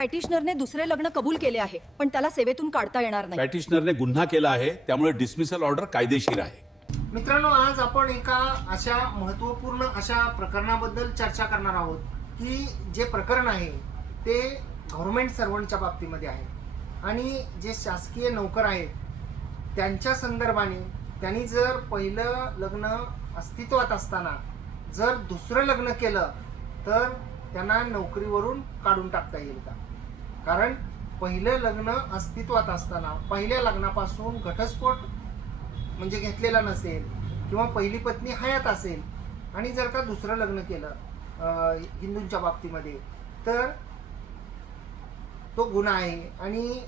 पॅटिशनरने दुसरे लग्न कबूल केले आहे, पण त्याला सेवेतून काढता येणार नाही. पॅटिशनरने गुन्हा केला आहे, त्यामुळे डिसमिसल ऑर्डर कायदेशीर आहे. मित्रांनो, आज आपण एका अशा महत्त्वपूर्ण अशा प्रकरणाबद्दल चर्चा करणार आहोत की जे प्रकरण आहे ते गव्हर्नमेंट सर्वंटच्या बाबतीमध्ये आहे आणि जे शासकीय नोकर आहेत त्यांच्या संदर्भाने त्यांनी जर पहिलं लग्न अस्तित्वात असताना जर दुसरं लग्न केलं तर त्यांना नोकरीवरून काढून टाकता येईल का? कारण पहिलं लग्न अस्तित्वात असताना पहिल्या लग्नापासून घटस्फोट म्हणजे घेतलेला नसेल किंवा पहिली पत्नी हयात असेल आणि जर का दुसरं लग्न केलं हिंदूंच्या बाबतीमध्ये तर तो गुन्हा आहे आणि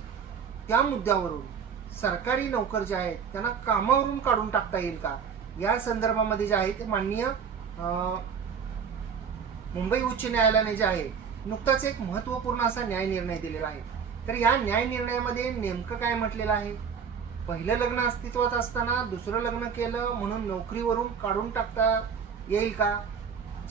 त्या मुद्द्यावरून सरकारी नोकर जे आहेत त्यांना कामावरून काढून टाकता येईल का, या संदर्भामध्ये जे आहे ते माननीय मुंबई उच्च न्यायालयाने जे आहे नुकताच एक महत्त्वपूर्ण असा न्याय निर्णय दिलेला आहे. तर या न्याय निर्णयामध्ये नेमकं काय म्हटलेलं आहे? पहिलं लग्न अस्तित्वात असताना दुसरं लग्न केलं म्हणून नोकरीवरून काढून टाकता येईल का,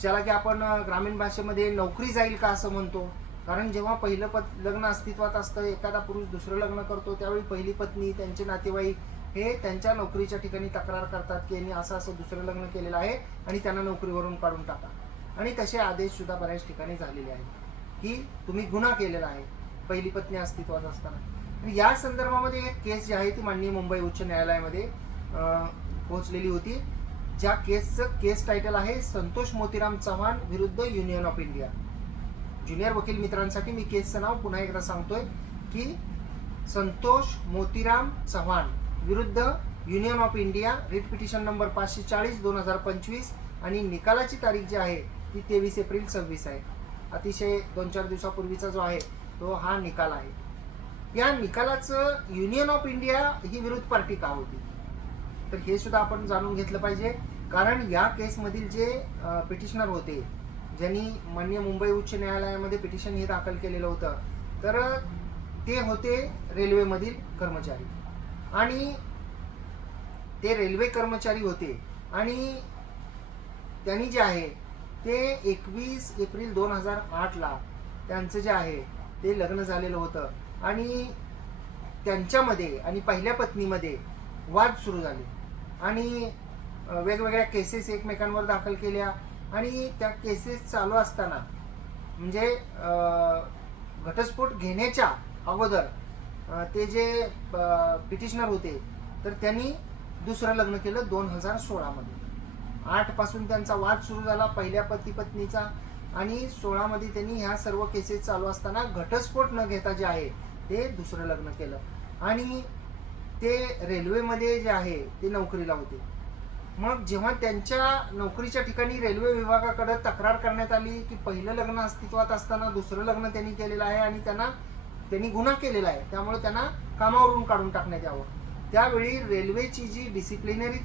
ज्याला की आपण ग्रामीण भाषेमध्ये नोकरी जाईल का असं म्हणतो. कारण जेव्हा पहिलं लग्न अस्तित्वात असतं, एखादा पुरुष दुसरं लग्न करतो, त्यावेळी पहिली पत्नी त्यांचे नातेवाईक हे त्यांच्या नोकरीच्या ठिकाणी तक्रार करतात की यांनी असं असं दुसरं लग्न केलेलं आहे आणि त्यांना नोकरीवरून काढून टाका. आणि तसे आदेश सुद्धा बऱ्याच ठिकाणी झालेले आहेत की तुम्ही गुन्हा केलेला आहे पहिली पत्नी अस्तित्वात असताना. आणि या संदर्भामध्ये एक केस जी आहे ती माननीय मुंबई उच्च न्यायालयामध्ये पोहोचलेली होती, ज्या केसचं केस टायटल आहे संतोष मोतीराम चव्हाण विरुद्ध युनियन ऑफ इंडिया. ज्युनियर वकील मित्रांसाठी मी केसचं नाव पुन्हा एकदा सांगतोय की संतोष मोतीराम चव्हाण विरुद्ध union of India, writ petition number 540/2025 आणि निकालाची तारीख जी आहे ती 23 एप्रिल 26 आहे. अतिशय 2-4 दिवसापूर्वीचा जो आहे तो हा निकाल आहे. या निकालाचं युनियन ऑफ इंडिया ही विरुद्ध पार्टी का होती, तर हे सुद्धा आपण जाणून घेतलं पाहिजे. कारण या केसमधील जे पिटिशनर होते ज्यांनी माननीय मुंबई उच्च न्यायालयामध्ये पिटिशन हे दाखल केलेलं होतं, तर ते होते रेल्वेमधील कर्मचारी आणि ते रेल्वे कर्मचारी होते आणि त्यांनी जे आहे ते 21 एप्रिल 2008ला त्यांचं जे आहे ते लग्न झालेलं होतं आणि त्यांच्यामध्ये आणि पहिल्या पत्नीमध्ये वाद सुरू झाले आणि वेगवेगळ्या केसेस एकमेकांवर दाखल केल्या आणि त्या केसेस चालू असताना म्हणजे घटस्फोट घेण्याच्या अगोदर ते जे पिटिशनर होते तर त्यांनी दुसरं लग्न केलं 2016मध्ये. 8 पासून त्यांचा वाद सुरू झाला पहिल्या पत्नीचा आणि 16मध्ये त्यांनी ह्या सर्व केसेस चालू असताना घटस्फोट न घेता जे आहे ते दुसरं लग्न केलं आणि ते रेल्वेमध्ये जे आहे ते नोकरीला होते. मग जेव्हा त्यांच्या नोकरीच्या ठिकाणी रेल्वे विभागाकडे तक्रार करण्यात आली की पहिलं लग्न अस्तित्वात असताना दुसरं लग्न त्यांनी केलेलं आहे आणि त्यांनी गुन्हा केलेला आहे, त्यामुळे त्यांना कामावरून काढून टाकण्यात यावं, त्यावेळी रेल्वेची जी डिसिप्लिनरी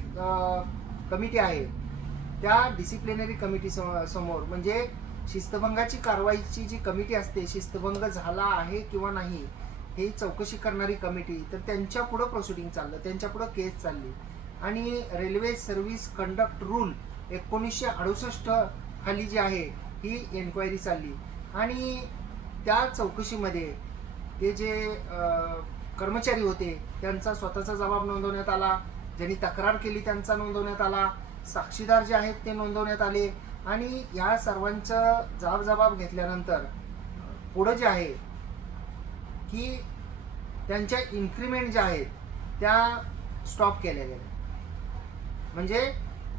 कमिटी आहे त्या डिसिप्लिनरी कमिटी समोर म्हणजे शिस्तभंगाची कारवाईची जी कमिटी असते, शिस्तभंग झाला आहे किंवा नाही हे चौकशी करणारी कमिटी, तर त्यांच्या पुढं प्रोसिडिंग चाललं, त्यांच्या पुढं केस चालली आणि रेल्वे सर्व्हिस कंडक्ट रूल 1968 खाली जी आहे ही एन्क्वायरी चालली आणि त्या चौकशीमध्ये ते जे कर्मचारी होते त्यांचा स्वतःचा जबाब नोंदवण्यात आला, ज्यांनी तक्रार केली त्यांचा नोंदवण्यात आला, साक्षीदार जे आहेत ते नोंदवण्यात आले आणि या सर्वांचं जबाब घेतल्यानंतर पुढं जे आहे की त्यांच्या इन्क्रीमेंट ज्या आहेत त्या स्टॉप केल्या गेल्या. म्हणजे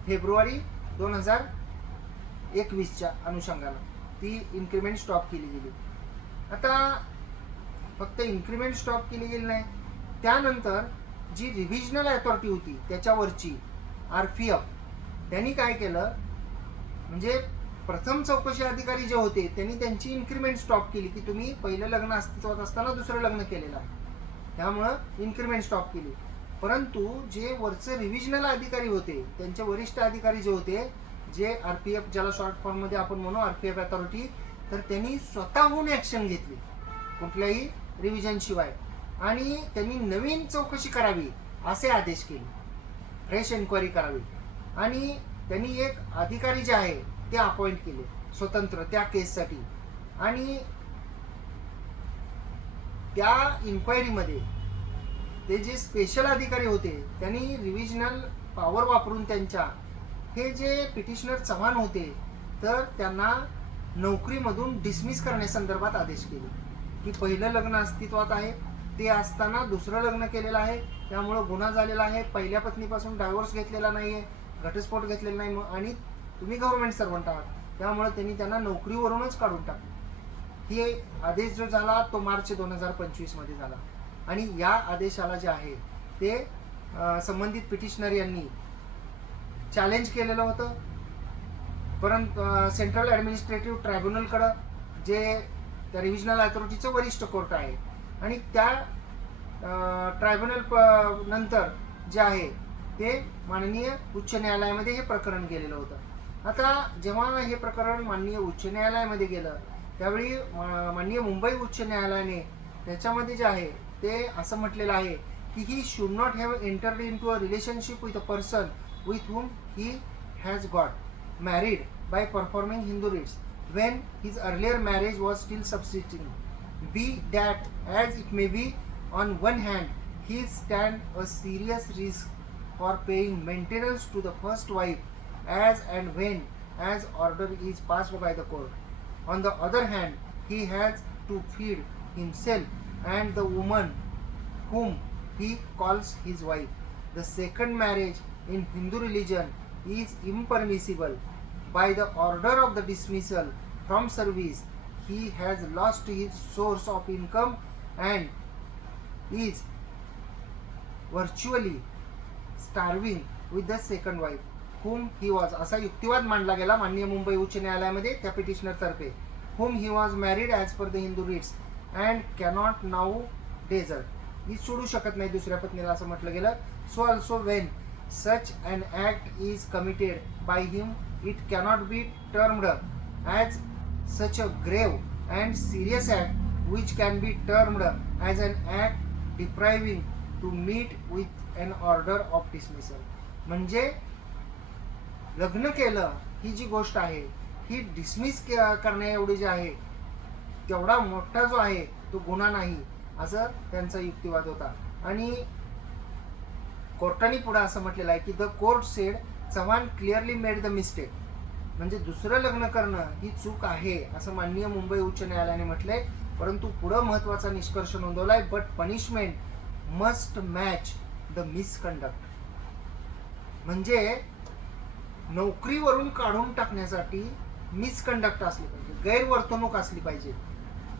फेब्रुवारी 2021च्या अनुषंगानं ती इन्क्रीमेंट स्टॉप केली गेली. आता फक्त इन्क्रीमेंट स्टॉप केली गेली नाही, त्यानंतर जी रिव्हिजनल अथॉरिटी होती त्याच्यावरची RPF त्यांनी काय केलं म्हणजे प्रथम चौकशी अधिकारी जे होते त्यांनी त्यांची इन्क्रीमेंट स्टॉप केली की तुम्ही पहिलं लग्न अस्तित्वात असताना दुसरं लग्न केलेलं आहे, त्यामुळं इन्क्रीमेंट स्टॉप केली. परंतु जे वरचे रिव्हिजनल अधिकारी होते त्यांचे वरिष्ठ अधिकारी जे होते जे RPF ज्याला शॉर्ट फॉर्ममध्ये आपण म्हणू RPF अथॉरिटी, तर त्यांनी स्वतःहून ॲक्शन घेतली कुठल्याही रिव्हिजन शिवाय आणि त्यांनी नवीन चौकशी करावी असे आदेश केले, फ्रेश एन्क्वायरी करावी आणि त्यांनी एक अधिकारी जे आहे, ते, ते अपॉइंट केले स्वतंत्र त्या केससाठी आणि त्या इन्क्वायरीमध्ये ते जे स्पेशल अधिकारी होते त्यांनी रिव्हिजनल पॉवर वापरून त्यांच्या हे जे पिटिशनर चव्हाण होते तर त्यांना नोकरीमधून डिसमिस करण्यासंदर्भात आदेश केले की पहिलं लग्न अस्तित्वात आहे, ते असताना दुसरं लग्न केलेलं आहे, त्यामुळं गुन्हा झालेला आहे, पहिल्या पत्नीपासून डायव्होर्स घेतलेला नाही आहे, घटस्फोट घेतलेला नाही आणि तुम्ही गव्हर्नमेंट सर्वंट आहात, त्यामुळे त्यांनी त्यांना नोकरीवरूनच काढून टाकले. हे आदेश जो झाला तो मार्च 2025 मध्ये झाला आणि या आदेशाला जे आहे ते संबंधित पिटिशनर यांनी चॅलेंज केलेलं होतं. परंतु सेंट्रल ॲडमिनिस्ट्रेटिव्ह ट्रायब्युनलकडं जे त्या रिव्हिजनल अथॉरिटीचं वरिष्ठ कोर्ट आहे आणि त्या ट्रायब्युनल नंतर जे आहे ते माननीय उच्च न्यायालयामध्ये हे प्रकरण गेलेलं होतं. आता जेव्हा हे प्रकरण माननीय उच्च न्यायालयामध्ये गेलं त्यावेळी माननीय मुंबई उच्च न्यायालयाने त्याच्यामध्ये जे आहे ते असं म्हटलेलं आहे की he should not have entered into a relationship with a person with whom he has got married by performing Hindu rites when his earlier marriage was still subsisting, be that as it may be. On one hand he stand a serious risk for paying maintenance to the first wife as and when as order is passed by the court. On the other hand he has to feed himself and the woman whom he calls his wife. The second marriage in Hindu religion is impermissible. By the order of the dismissal from service, he has lost his source of income and is virtually starving with the second wife, whom he was. असा युक्तिवाद मांडला गेला माननीय मुंबई उच्च न्यायालयामध्ये त्या petitioner तर्फे. whom he was married as per the Hindu rites and cannot now desert. ही सोडू शकत नाही दुसऱ्या पत्नीला असं म्हटलं गेलं. So also when such an act is committed by him, it cannot be termed as such a grave and serious act which can be termed as an act depriving to meet with an order of dismissal. म्हणजे लग्न केलं ही जी गोष्ट आहे ही dismiss करण्या एवढी जी आहे तेवढा मोठा जो आहे तो गुन्हा नाही असं त्यांचा युक्तिवाद होता. आणि कोर्टाने पुढे असं म्हटलेलं आहे की the court sed Chavan clearly made the mistake. म्हणजे दुसरं लग्न करणं ही चूक आहे असं माननीय मुंबई उच्च न्यायालयाने म्हटलंय. परंतु पुढं महत्वाचा निष्कर्ष नोंदवलाय, but punishment must match the misconduct. म्हणजे नोकरीवरून काढून टाकण्यासाठी मिसकंडक्ट असली पाहिजे, गैरवर्तणूक असली पाहिजे.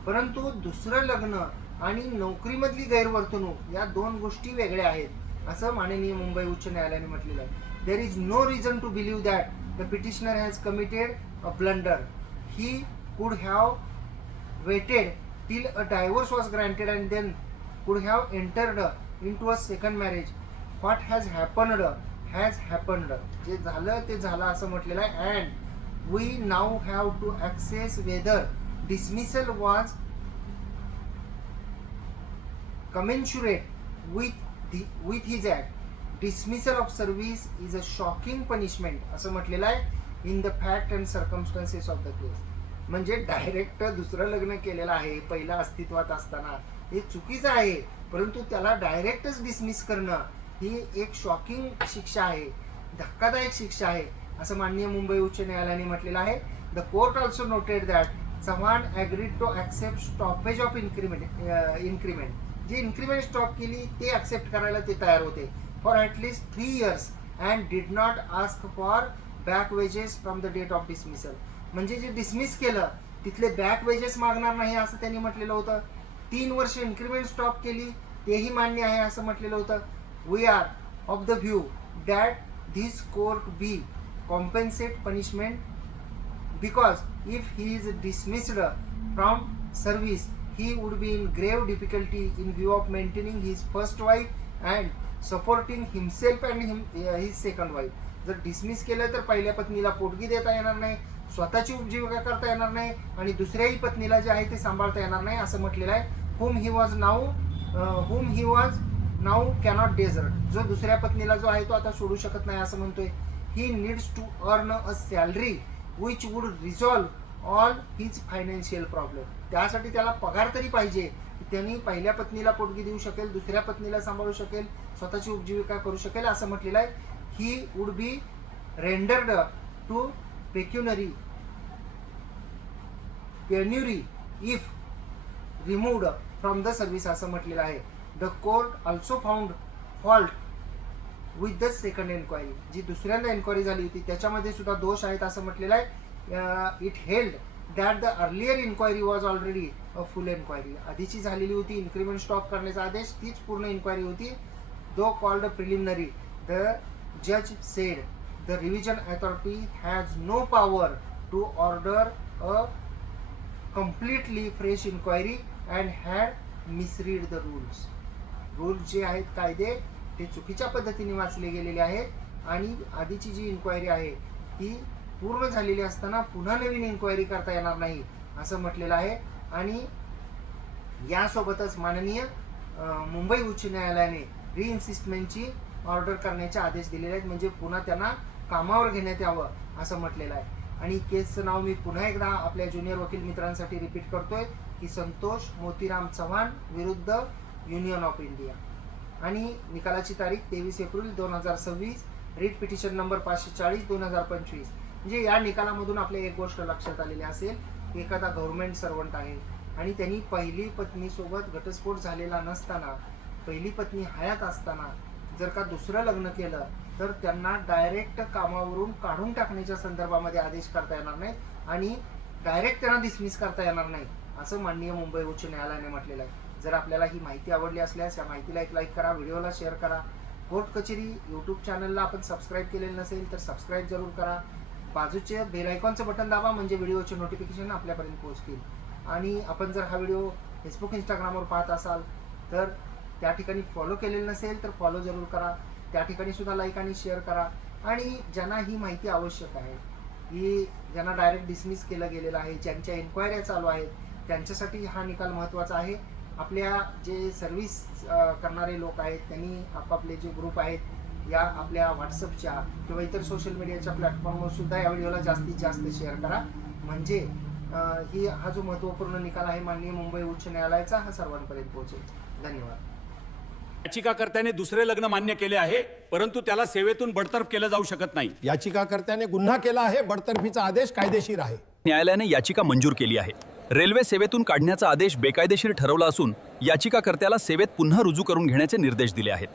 परंतु दुसरं लग्न आणि नोकरीमधली गैरवर्तणूक या दोन गोष्टी वेगळ्या आहेत असं माननीय मुंबई उच्च न्यायालयाने म्हटलेलं आहे. There is no reason to believe that the petitioner has committed a blunder. He could have waited till a divorce was granted and then could have entered into a second marriage. What has happened has happened. जे झालं ते झालं असं म्हटलेलं आहे. And we now have to access whether dismissal was commensurate with his act. Dismissal of service is a shocking punishment असं म्हटलेलं आहे in the fact and circumstances of the case. म्हणजे डायरेक्ट दुसरं लग्न केलेलं आहे पहिला अस्तित्वात असताना हे चुकीचं आहे, परंतु त्याला डायरेक्टच डिसमिस करणं ही एक शॉकिंग शिक्षा आहे, धक्कादायक शिक्षा आहे असं माननीय मुंबई उच्च न्यायालयाने म्हटलेलं आहे. The court also noted that Chavan agreed to accept stoppage of increment. जे इन्क्रीमेंट स्टॉप केली ते ॲक्सेप्ट करायला ते तयार होते for at least 3 years and did not ask for back wages from the date of dismissal. म्हणजे जे डिसमिस केलं तिथले बॅक वेजेस मागणार नाही असं त्यांनी म्हटलेलं होतं. 3 वर्ष इन्क्रीमेंट स्टॉप केली तेही मान्य आहे असं म्हटलेलं होतं. We are of the view that this court be compensate punishment because if he is dismissed from service he would be in grave difficulty in view of maintaining his first wife and supporting himself and his second wife. जर dismiss केलं तर पहिल्या पत्नीला पोटगी देता येणार नाही, स्वतःची उपजीविका करता येणार नाही आणि दुसऱ्याही पत्नीला जे आहे ते सांभाळता येणार नाही असं म्हटलेलं आहे. whom he was now cannot desert. जो दुसऱ्या पत्नीला जो आहे तो आता सोडू शकत नाही असं म्हणतोय. he needs to earn a salary which would resolve all his financial problem. त्यासाठी त्याला पगार तरी पाहिजे. त्यांनी पहिल्या पत्नीला पोटगी देऊ शकेल, दुसऱ्या पत्नीला सांभाळू शकेल, स्वतःची उपजीविका करू शकेल असं म्हटलेलं आहे. He would be rendered to pecuniary if removed from the service असं म्हटलेलं आहे. The court also found fault with the second enquiry. जी दुसऱ्यांदा एन्क्वायरी झाली होती त्याच्यामध्ये सुद्धा दोष आहेत असं म्हटलेलं आहे. It held that the earlier inquiry was already a full enquiry. आधीची झालेली होती इन्क्रीमेंट स्टॉप करण्याचा आदेश, तीच पूर्ण इन्क्वायरी होती. दो कॉल्ड प्रिलिमिनरी, द जज said the revision authority has no power to order a completely fresh inquiry and had misread the rules. Rules जे आहेत कायदे ते चुकीच्या पद्धतीने वाचले गेलेले आहेत आणि आधीची जी इन्क्वायरी आहे ती पूर्ण झालेली असताना पुन्हा नवीन इन्क्वायरी करता येणार नाही असं म्हटलेलं आहे. आणि यासोबतच माननीय मुंबई उच्च न्यायालयाने रिइन्सिस्टमेंटची ऑर्डर करण्याचे आदेश दिलेले आहेत, म्हणजे पुन्हा त्यांना कामावर घेण्यात यावं असं म्हटलेलं आहे. आणि केसचं नाव मी पुन्हा एकदा आपल्या ज्युनियर वकील मित्रांसाठी रिपीट करतोय की संतोष मोतीराम चव्हाण विरुद्ध युनियन ऑफ इंडिया. आणि निकालाची तारीख 23 एप्रिल 2026. Writ petition number 540/2025. म्हणजे या निकालामधून आपल्या एक गोष्ट लक्षात आलेली असेल की एखादा गव्हर्नमेंट सर्वंट आहे आणि त्यांनी पहिली पत्नीसोबत घटस्फोट झालेला नसताना, पहिली पत्नी हयात असताना जर का दुसरं लग्न केलं तर त्यांना डायरेक्ट कामावरून काढून टाकण्याच्या संदर्भामध्ये आदेश करता येणार नाही आणि डायरेक्ट त्यांना डिसमिस करता येणार नाही असं माननीय मुंबई उच्च न्यायालयाने म्हटलेलं आहे. जर आपल्याला ही माहिती आवडली असल्यास या माहितीला एक लाईक करा, व्हिडिओला शेअर करा. कोर्ट कचेरी यूट्यूब चॅनलला आपण सबस्क्राईब केलेलं नसेल तर सबस्क्राईब जरूर करा. बाजूचे बेल आयकॉनचं बटन दाबा म्हणजे व्हिडिओचे नोटिफिकेशन आपल्यापर्यंत पोहोचतील. आणि आपण जर हा व्हिडिओ फेसबुक इंस्टाग्रामवर पाहत असाल तर त्या ठिकाणी फॉलो केलेलं नसेल तर फॉलो जरूर करा. त्या ठिकाणी सुद्धा लाईक आणि शेअर करा. आणि ज्यांना ही माहिती आवश्यक आहे, की ज्यांना डायरेक्ट डिसमिस केलं गेलेलं आहे, ज्यांच्या एन्क्वायऱ्या चालू आहेत, त्यांच्यासाठी हा निकाल महत्त्वाचा आहे. आपल्या जे सर्व्हिस करणारे लोक आहेत त्यांनी आपापले जे ग्रुप आहेत या आपल्या व्हॉट्सअपच्या किंवा इतर सोशल मीडियाच्या प्लॅटफॉर्मवर सुद्धा या व्हिडिओला जास्तीत जास्त शेअर करा. म्हणजे हा जो महत्त्वपूर्ण निकाल आहे माननीय मुंबई उच्च न्यायालयाचा हा सर्वांपर्यंत पोहोचेल. धन्यवाद. याचिकाकर्त्याने दुसरे लग्न मान्य केले आहे, परंतु त्याला सेवेतून बडतर्फ केलं जाऊ शकत नाही. याचिकाकर्त्याने गुन्हा केला आहे, बडतर्फीचा आदेश कायदेशीर आहे. न्यायालयाने याचिका मंजूर केली आहे. रेल्वे सेवेतून काढण्याचा आदेश बेकायदेशीर ठरवला असून याचिकाकर्त्याला सेवेत पुन्हा रुजू करून घेण्याचे निर्देश दिले आहेत.